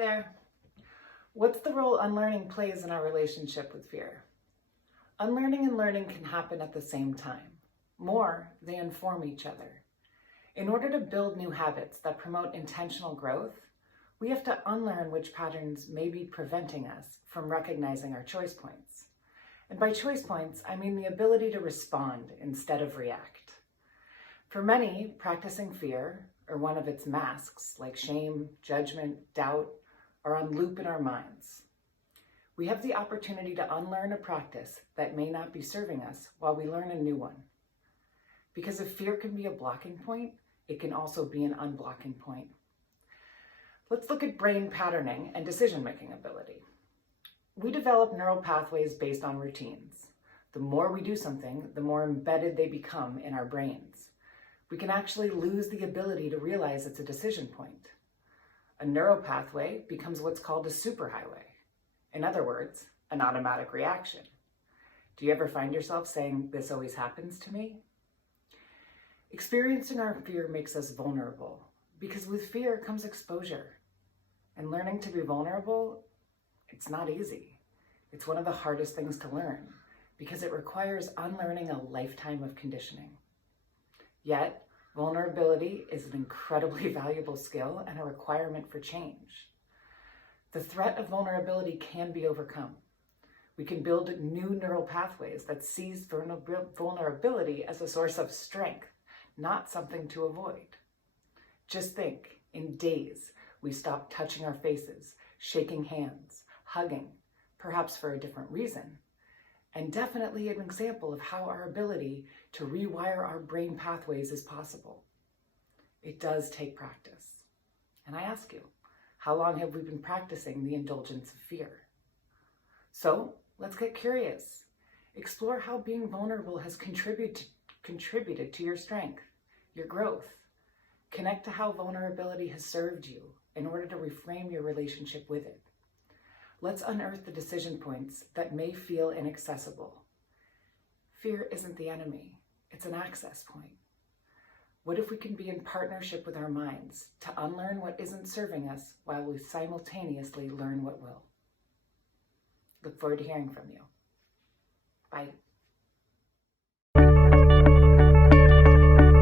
there. What's the role unlearning plays in our relationship with fear? Unlearning and learning can happen at the same time. More, they inform each other. In order to build new habits that promote intentional growth, we have to unlearn which patterns may be preventing us from recognizing our choice points. And by choice points, I mean the ability to respond instead of react. For many, practicing fear, or one of its masks, like shame, judgment, doubt, are on loop in our minds. We have the opportunity to unlearn a practice that may not be serving us while we learn a new one. Because if fear can be a blocking point, it can also be an unblocking point. Let's look at brain patterning and decision-making ability. We develop neural pathways based on routines. The more we do something, the more embedded they become in our brains. We can actually lose the ability to realize it's a decision point. A neural pathway becomes what's called a superhighway. In other words, an automatic reaction. Do you ever find yourself saying, "This always happens to me"? Experiencing our fear makes us vulnerable, because with fear comes exposure. And learning to be vulnerable, it's not easy. It's one of the hardest things to learn, because it requires unlearning a lifetime of conditioning. Yet, vulnerability is an incredibly valuable skill and a requirement for change. The threat of vulnerability can be overcome. We can build new neural pathways that sees vulnerability as a source of strength, not something to avoid. Just think, in days, we stop touching our faces, shaking hands, hugging, perhaps for a different reason, and definitely an example of how our ability to rewire our brain pathways is possible. It does take practice. And I ask you, how long have we been practicing the indulgence of fear? So let's get curious. Explore how being vulnerable has contributed to your strength, your growth. Connect to how vulnerability has served you in order to reframe your relationship with it. Let's unearth the decision points that may feel inaccessible. Fear isn't the enemy, it's an access point. What if we can be in partnership with our minds to unlearn what isn't serving us while we simultaneously learn what will? Look forward to hearing from you. Bye.